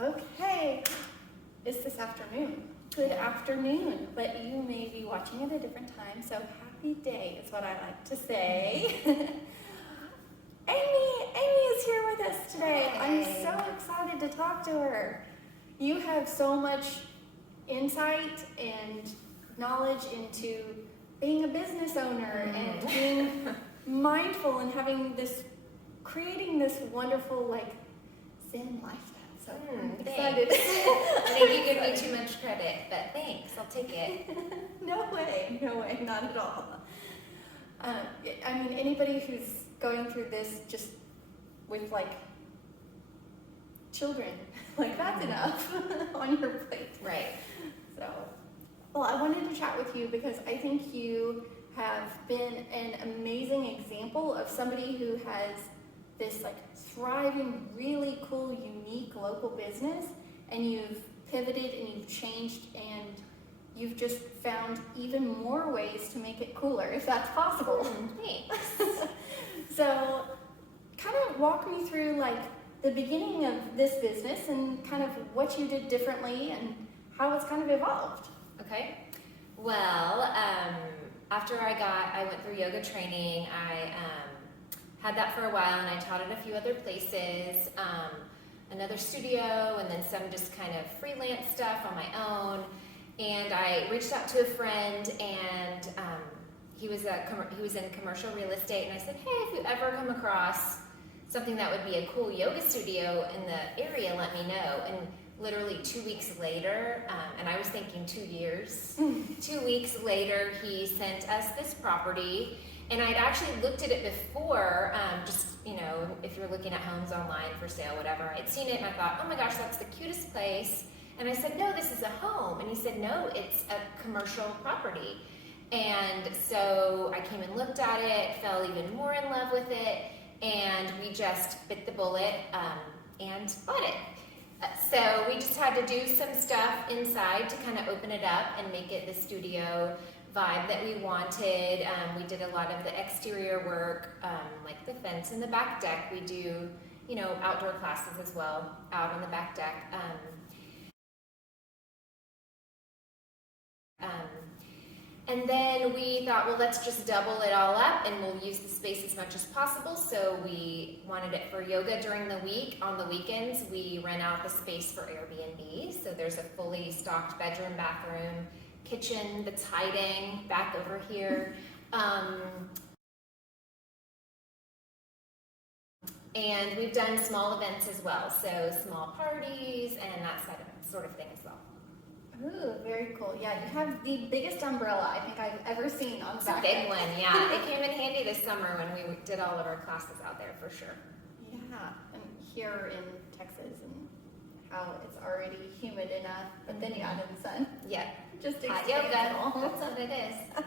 Okay, it's this afternoon. Good afternoon, but you may be watching at a different time, so happy day is what I like to say. Amy is here with us today. Hey. I'm so excited to talk to her. You have so much insight and knowledge into being a business owner and being mindful and creating this wonderful Zen lifestyle. So I'm excited. I think you give me too much credit, but thanks, I'll take it. No way, not at all. I mean, anybody who's going through this just with children, that's enough on your plate. Right. So, well, I wanted to chat with you because I think you have been an amazing example of somebody who has this thriving, really cool, unique local business, and you've pivoted and you've changed and you've just found even more ways to make it cooler, if that's possible. Thanks. So kind of walk me through the beginning of this business and kind of what you did differently and how it's kind of evolved. Okay. Well, after I went through yoga training, I had that for a while, and I taught at a few other places, another studio, and then some just kind of freelance stuff on my own. And I reached out to a friend, and he was in commercial real estate, and I said, hey, if you ever come across something that would be a cool yoga studio in the area, let me know. And literally 2 weeks later, and I was thinking 2 years, 2 weeks later, he sent us this property. And I'd actually looked at it before, if you're looking at homes online for sale, whatever. I'd seen it and I thought, oh my gosh, that's the cutest place. And I said, no, this is a home. And he said, no, it's a commercial property. And so I came and looked at it, fell even more in love with it, and we just bit the bullet and bought it. So we just had to do some stuff inside to kind of open it up and make it the studio vibe that we wanted. We did a lot of the exterior work, like the fence in the back deck. We do, outdoor classes as well out on the back deck. And then we thought, well, let's just double it all up and we'll use the space as much as possible. So we wanted it for yoga during the week. On the weekends, we rent out the space for Airbnb. So there's a fully stocked bedroom, bathroom, kitchen that's hiding back over here. And we've done small events as well. So small parties and that sort of thing as well. Ooh, very cool. Yeah, you have the biggest umbrella I think I've ever seen on the back. It's a big one, yeah. It came in handy this summer when we did all of our classes out there, for sure. Yeah, and here in Texas and how it's already humid enough, but then you add in the sun. Yeah. Just hot yoga. That's what it is.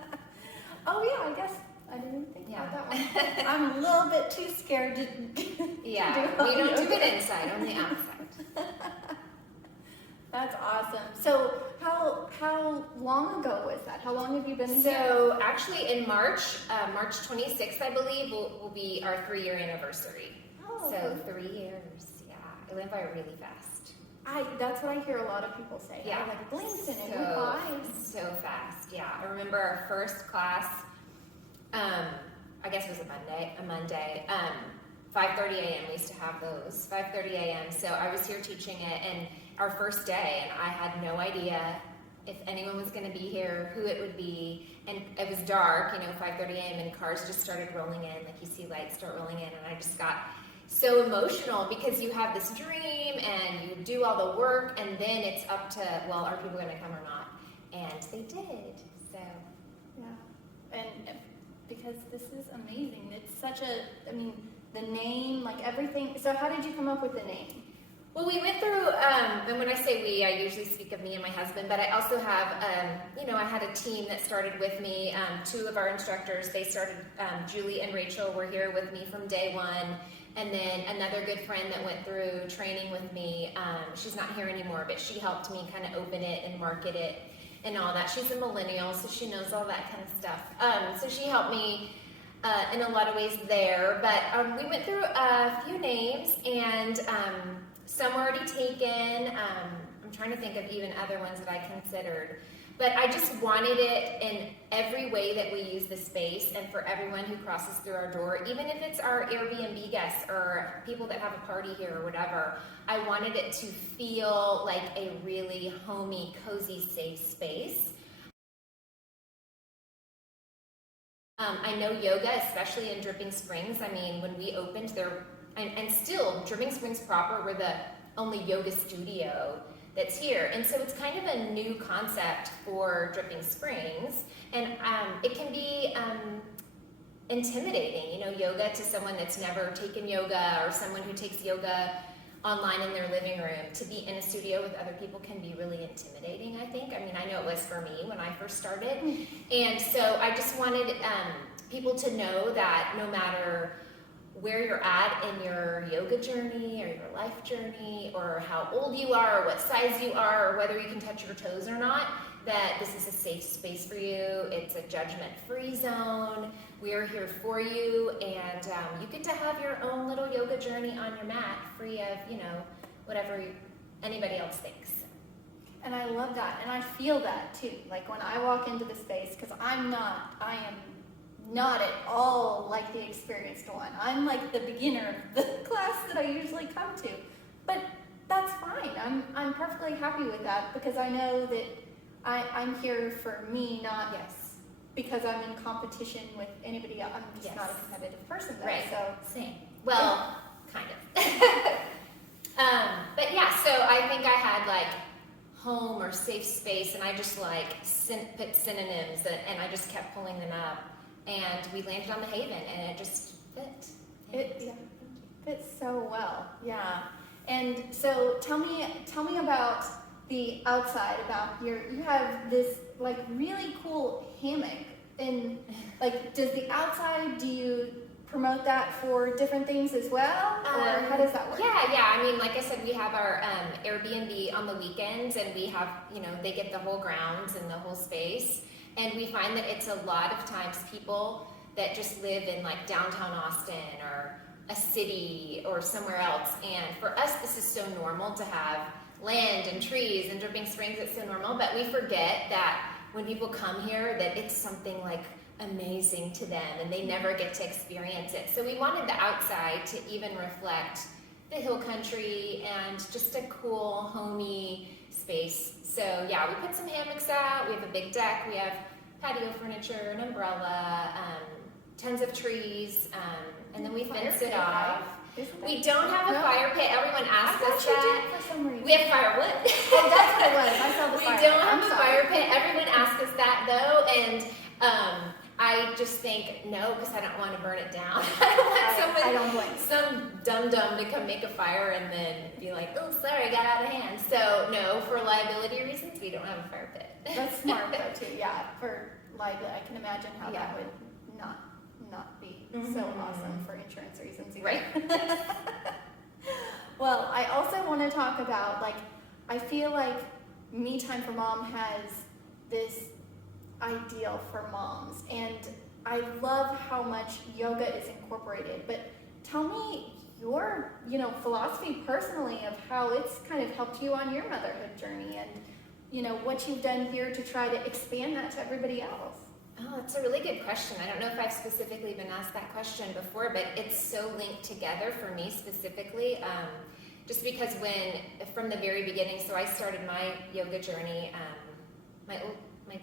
Oh yeah, I guess I didn't think about that one. I'm a little bit too scared to yeah, we don't do it inside, on the outside. That's awesome. So how long ago was that? How long have you been here? So actually in March 26th, I believe, will be our 3-year anniversary. Oh. So 3 years, yeah. It went by really fast. That's what I hear a lot of people say. Yeah. Blinked and it went by. So fast, yeah. I remember our first class, I guess it was a Monday, 5:30 a.m. We used to have those, 5:30 a.m. So I was here teaching it, and our first day, and I had no idea if anyone was going to be here, who it would be, and it was dark, 5:30 a.m. and cars just started rolling in, like you see lights start rolling in, and I just got so emotional because you have this dream and you do all the work, and then it's up to, well, are people going to come or not? And they did, so. Yeah, and because this is amazing. It's such the name, everything. So how did you come up with the name? Well, we went through, and when I say we, I usually speak of me and my husband, but I also have, I had a team that started with me. 2 of our instructors, they started, Julie and Rachel were here with me from day one. And then another good friend that went through training with me, she's not here anymore, but she helped me kind of open it and market it and all that. She's a millennial, so she knows all that kind of stuff. So she helped me in a lot of ways there. But we went through a few names, and some were already taken. I'm trying to think of even other ones that I considered. But I just wanted it in every way that we use the space and for everyone who crosses through our door, even if it's our Airbnb guests or people that have a party here or whatever, I wanted it to feel like a really homey, cozy, safe space. I know yoga, especially in Dripping Springs, I mean, when we opened there, and still, Dripping Springs proper, we're the only yoga studio that's here. And so it's kind of a new concept for Dripping Springs. And it can be intimidating, you know, yoga to someone that's never taken yoga or someone who takes yoga online in their living room. To be in a studio with other people can be really intimidating, I think. I mean, I know it was for me when I first started. And so I just wanted people to know that no matter where you're at in your yoga journey or your life journey or how old you are or what size you are or whether you can touch your toes or not, that this is a safe space for you. It's a judgment-free zone. We are here for you, and you get to have your own little yoga journey on your mat, free of, you know, whatever anybody else thinks. And I love that, and I feel that too. Like when I walk into the space, because I am not at all like the experienced one. I'm like the beginner of the class that I usually come to. But that's fine. I'm perfectly happy with that because I know that I'm here for me, not because I'm in competition with anybody else. I'm just not a competitive person though. Right. So same. Well, kind of. But yeah, so I think I had like home or safe space, and I just like put synonyms and I just kept pulling them up. And we landed on the Haven, and it just fit. It fits so well, yeah. And so tell me about the outside. About you have this like really cool hammock, and like does the outside? Do you promote that for different things as well, or how does that work? Yeah. I mean, like I said, we have our Airbnb on the weekends, and we have, you know, they get the whole grounds and the whole space. And we find that it's a lot of times people that just live in like downtown Austin or a city or somewhere else. And for us, this is so normal to have land and trees and Dripping Springs. It's so normal, but we forget that when people come here, that it's something like amazing to them and they never get to experience it. So we wanted the outside to even reflect the hill country and just a cool, homey space. So yeah, we put some hammocks out, we have a big deck, we have patio furniture, an umbrella, tons of trees, and then we fence it off. We don't have a fire pit. Everyone asks us that. For some reason. We have firewood. Oh, that's what it was. I saw the fire. We don't have a fire pit. Everyone asks us that though, and I just think no, because I don't want to burn it down. I don't blame you. Some dum-dum to come make a fire and then be like, oh, sorry, I got out of hand. So no, for liability reasons, we don't have a fire pit. That's smart though too. Yeah, for liability, I can imagine how that would not be so awesome for insurance reasons either. Right. Well, I also want to talk about, like, I feel like Me Time for Mom has this ideal for moms, and I love how much yoga is incorporated, but tell me your, philosophy personally of how it's kind of helped you on your motherhood journey, and, what you've done here to try to expand that to everybody else. Oh, that's a really good question. I don't know if I've specifically been asked that question before, but it's so linked together for me specifically. Just because from the very beginning, so I started my yoga journey, my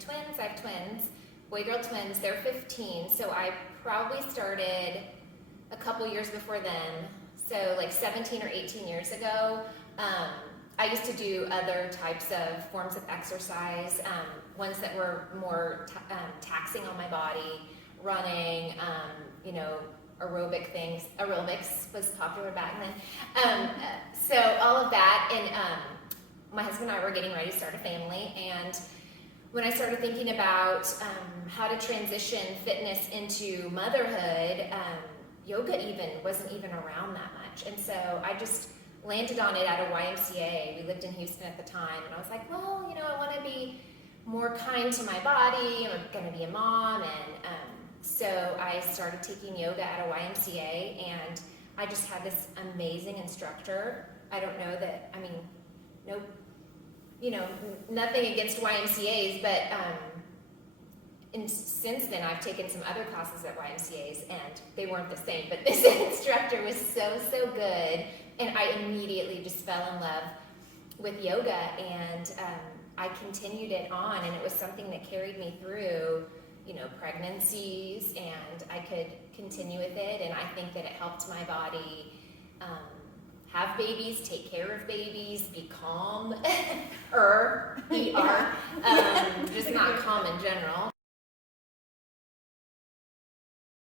twins, I have twins, boy-girl twins, they're 15, so I probably started a couple years before then, so like 17 or 18 years ago. I used to do other types of forms of exercise, ones that were more taxing on my body, running, aerobic things. Aerobics was popular back then. So all of that, and my husband and I were getting ready to start a family, and when I started thinking about how to transition fitness into motherhood, yoga wasn't even around that much. And so I just landed on it at a YMCA. We lived in Houston at the time, and I was like, well, I want to be more kind to my body. I'm going to be a mom, and so I started taking yoga at a YMCA, and I just had this amazing instructor I don't know that, I mean, no, you know, nothing against YMCAs, but and since then I've taken some other classes at YMCAs and they weren't the same, but this instructor was so good, and I immediately just fell in love with yoga, and I continued it on, and it was something that carried me through, you know, pregnancies, and I could continue with it, and I think that it helped my body have babies, take care of babies, be calm, just not calm in general.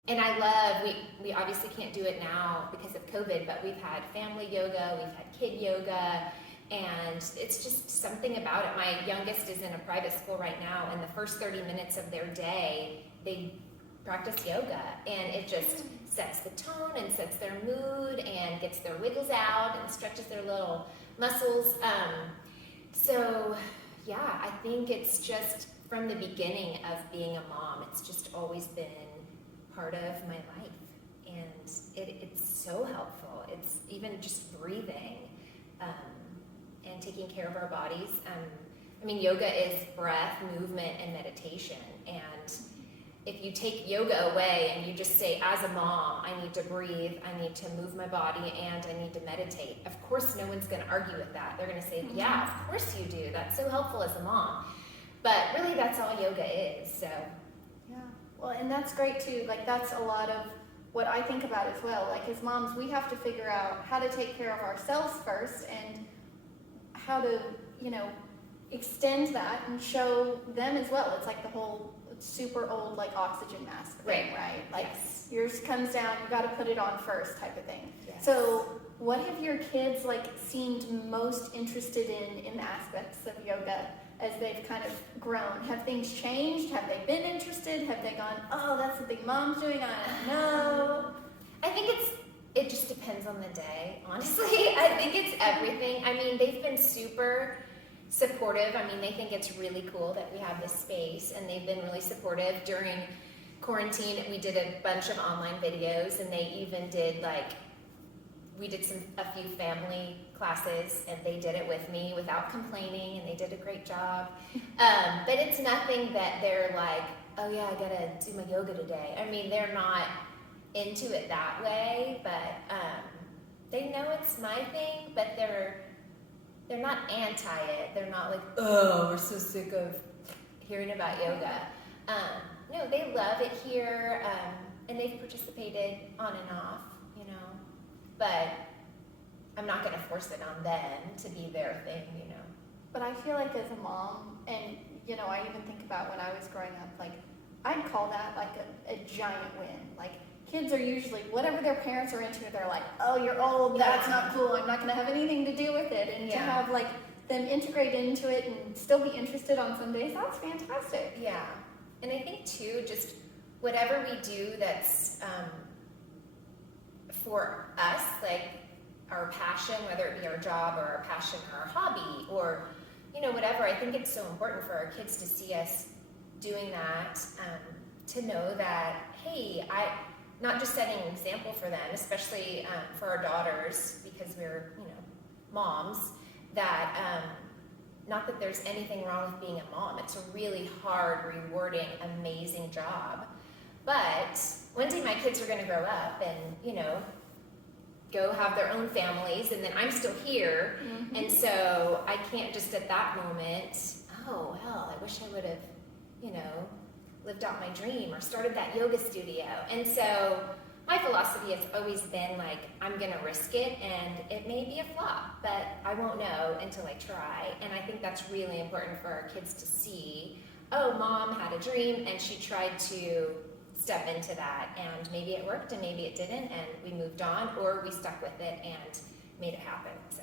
And I love, we obviously can't do it now because of COVID, but we've had family yoga, we've had kid yoga, and it's just something about it. My youngest is in a private school right now, and the first 30 minutes of their day, they practice yoga, and it just sets the tone and sets their mood and gets their wiggles out and stretches their little muscles. So yeah, I think it's just from the beginning of being a mom, it's just always been part of my life, and it's so helpful. It's even just breathing and taking care of our bodies. I mean, yoga is breath, movement, and meditation, and if you take yoga away and you just say, as a mom, I need to breathe, I need to move my body, and I need to meditate, of course no one's going to argue with that. They're going to say, yeah, of course you do. That's so helpful as a mom. But really, that's all yoga is. So yeah, well, and that's great too. Like, that's a lot of what I think about as well. Like, as moms, we have to figure out how to take care of ourselves first, and how to, you know, extend that and show them as well. It's like the whole super old, like, oxygen mask thing, right? Like, yes. Yours comes down, you got to put it on first type of thing. Yes. So what have your kids, like, seemed most interested in the aspects of yoga as they've kind of grown? Have things changed? Have they been interested? Have they gone, oh, that's the thing mom's doing, I don't know? I think it just depends on the day, honestly. I think it's everything. I mean, they've been super supportive. I mean, they think it's really cool that we have this space, and they've been really supportive. During quarantine, we did a bunch of online videos, and they even did, like, we did a few family classes, and they did it with me without complaining, and they did a great job. But it's nothing that they're like, oh yeah, I gotta do my yoga today. I mean, they're not into it that way, but they know it's my thing, but they're not anti it. They're not like, oh, we're so sick of hearing about yoga. No, they love it here, and they've participated on and off, you know, but I'm not going to force it on them to be their thing, you know. But I feel like as a mom, and, you know, I even think about when I was growing up, like, I'd call that like a giant win. Like, kids are usually, whatever their parents are into, they're like, oh, you're old, that's not cool, I'm not going to have anything to do with it. And to have, like, them integrate into it and still be interested on some days, that's fantastic. Yeah. And I think, too, just whatever we do that's for us, like our passion, whether it be our job or our passion or our hobby or, you know, whatever, I think it's so important for our kids to see us doing that, to know that, hey, not just setting an example for them, especially for our daughters, because we're, you know, moms, that not that there's anything wrong with being a mom. It's a really hard, rewarding, amazing job. But one day my kids are going to grow up and, you know, go have their own families, and then I'm still here. Mm-hmm. And so I can't just at that moment, oh, well, I wish I would have, you know, lived out my dream or started that yoga studio. And so my philosophy has always been like, I'm going to risk it, and it may be a flop, but I won't know until I try. And I think that's really important for our kids to see, oh, mom had a dream and she tried to step into that, and maybe it worked and maybe it didn't, and we moved on, or we stuck with it and made it happen. So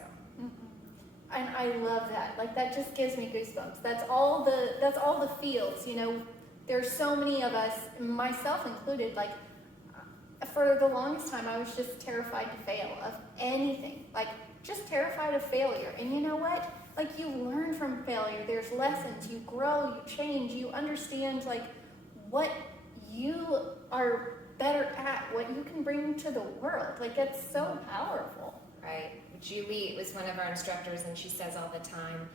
and I love that. Like, that just gives me goosebumps. That's all the feels, you know. There's so many of us, myself included, like, for the longest time I was just terrified to fail of anything, like, just terrified of failure. And you know what, like, you learn from failure. There's lessons, you grow, you change, you understand, like, what you are better at, what you can bring to the world. Like, it's so powerful. right? Julie was one of our instructors, and she says all the time,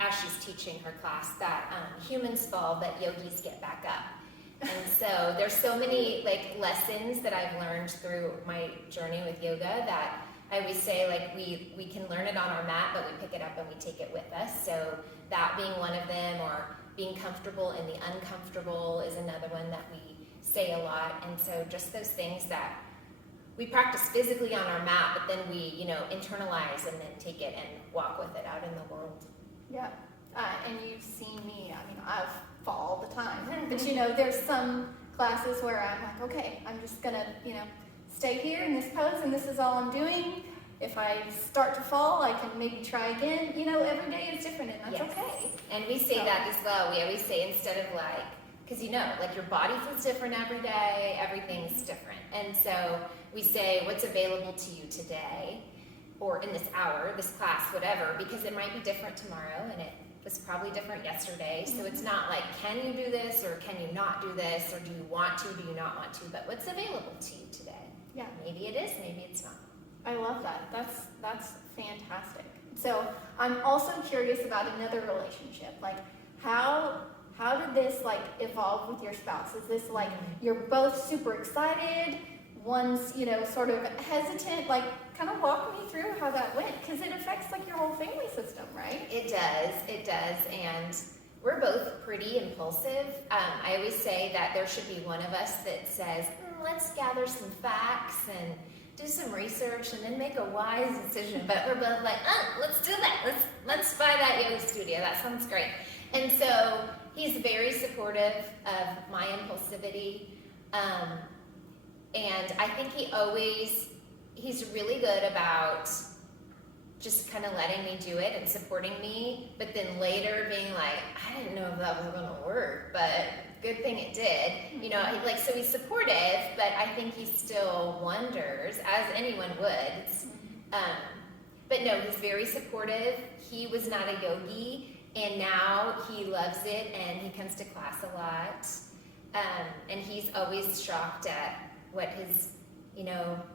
as she's teaching her class, that humans fall, but yogis get back up. And so there's so many like lessons that I've learned through my journey with yoga that I always say, like, we can learn it on our mat, but we pick it up and we take it with us. So that being one of them, or being comfortable in the uncomfortable is another one that we say a lot. And so just those things that we practice physically on our mat, but then we, internalize and then take it and walk with it out in the world. Yeah, and you've seen me, I fall all the time. But there's some classes where I'm like, okay, I'm just gonna, stay here in this pose and this is all I'm doing. If I start to fall, I can maybe try again. Every day is different, and that's okay. And we say that as well. We always say, instead of like, because like your body feels different every day, everything's different. And so we say, what's available to you today, or in this hour, this class, whatever, because it might be different tomorrow, and it was probably different yesterday. So it's not like, can you do this, or can you not do this, or do you want to, do you not want to, but what's available to you today? Yeah. Maybe it is, maybe it's not. I love that. That's fantastic. So I'm also curious about another relationship. Like, how did this like evolve with your spouse? Is this like you're both super excited, one's sort of hesitant? Like, kind of walk me through how that went, because it affects like your whole family system, right? It does, and we're both pretty impulsive. I always say that there should be one of us that says, let's gather some facts and do some research and then make a wise decision. But we're both like, let's do that. Let's buy that yoga studio. That sounds great. And so he's very supportive of my impulsivity. And I think he's really good about just kind of letting me do it and supporting me, but then later being like, I didn't know if that was going to work, but good thing it did. So he's supportive, but I think he still wonders, as anyone would. But no, he's very supportive. He was not a yogi, and now he loves it, and he comes to class a lot. And he's always shocked at what his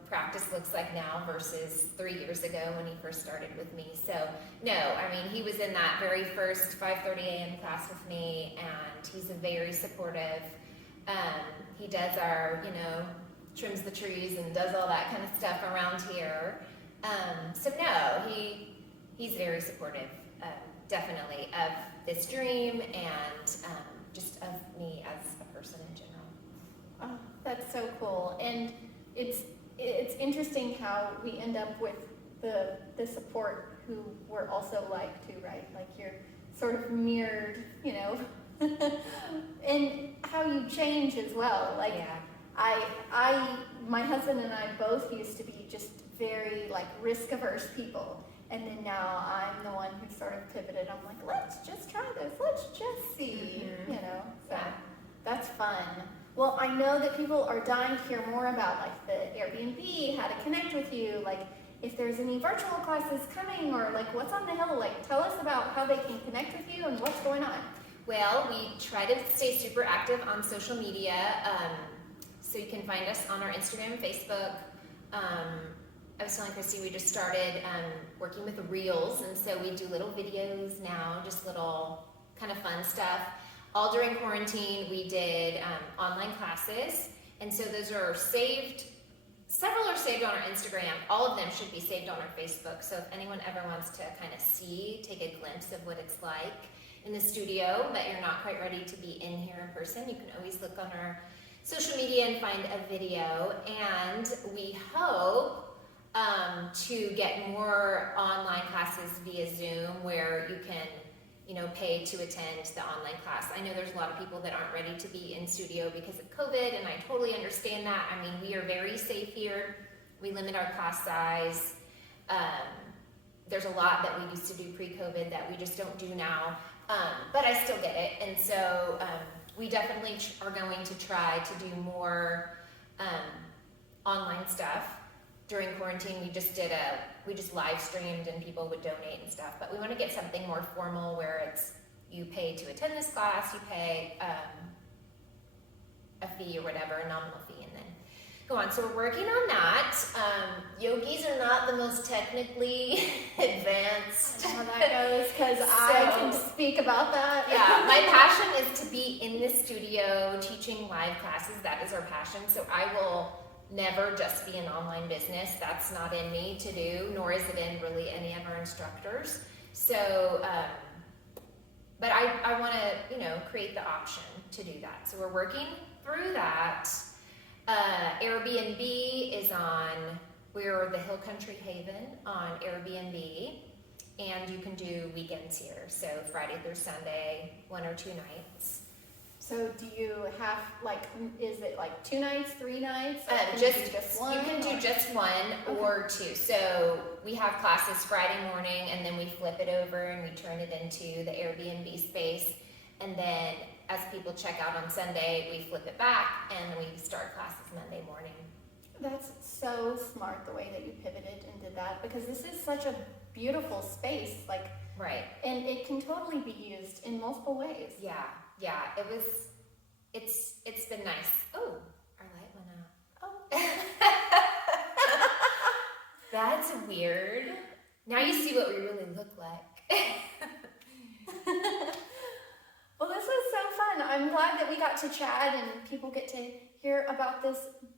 practice looks like now versus 3 years ago when he first started with me. So no, he was in that very first 5:30 a.m. class with me, and he's very supportive. He does our, trims the trees and does all that kind of stuff around here. So no, he's very supportive, definitely, of this dream and just of me as a person in general. Oh, that's so cool. And it's interesting how we end up with the support who we're also like too, right? Like, you're sort of mirrored, and how you change as well. Like, yeah. My husband and I both used to be just very like risk-averse people, and then now I'm the one who sort of pivoted. I'm like, let's just try this. Let's just see, So that's fun. Well, I know that people are dying to hear more about like the Airbnb, how to connect with you, like if there's any virtual classes coming, or like what's on the hill. Like, tell us about how they can connect with you and what's going on. Well, we try to stay super active on social media, so you can find us on our Instagram and Facebook. I was telling Christy, we just started working with Reels, and so we do little videos now, just little kind of fun stuff. All during quarantine, we did online classes, and so those are saved. Several are saved on our Instagram. All of them should be saved on our Facebook, so if anyone ever wants to kind of take a glimpse of what it's like in the studio, but you're not quite ready to be in here in person, you can always look on our social media and find a video. And we hope to get more online classes via Zoom, where you can pay to attend the online class. I know there's a lot of people that aren't ready to be in studio because of COVID, and I totally understand that. We are very safe here. We limit our class size. There's a lot that we used to do pre-COVID that we just don't do now, but I still get it. And so we definitely are going to try to do more online stuff. During quarantine, we just live streamed and people would donate and stuff. But we want to get something more formal, where it's you pay to attend this class, you pay a fee or whatever, a nominal fee, and then go on. So we're working on that. Yogis are not not the most technically advanced. How that goes, because I can speak about that. Yeah, my passion is to be in the studio teaching live classes. That is our passion. So I will never just be an online business. That's not in me to do, nor is it in really any of our instructors. So, but I want to, you know, create the option to do that. So we're working through that. Airbnb is on, we're the Hillcountry Haven on Airbnb, and you can do weekends here. So Friday through Sunday, 1 or 2 nights. So do you have, like, is it like 2 nights, 3 nights? Just one? You can do just one or 2. So we have classes Friday morning, and then we flip it over and we turn it into the Airbnb space. And then as people check out on Sunday, we flip it back and we start classes Monday morning. That's so smart the way that you pivoted and did that, because this is such a beautiful space, like, right. And it can totally be used in multiple ways. Yeah, it's been nice. Oh, our light went out. Oh. That's weird. Now you see what we really look like. Well, this was so fun. I'm glad that we got to chat and people get to hear about this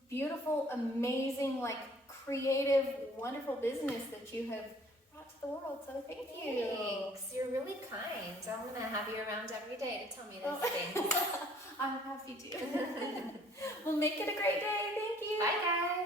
beautiful, amazing, like, creative, wonderful business that you have brought to the world. So thank you. Thanks. You're really kind. I'm going to have you around every day to tell me these things. I'm happy to. Well, make it a great day. Thank you. Bye, guys.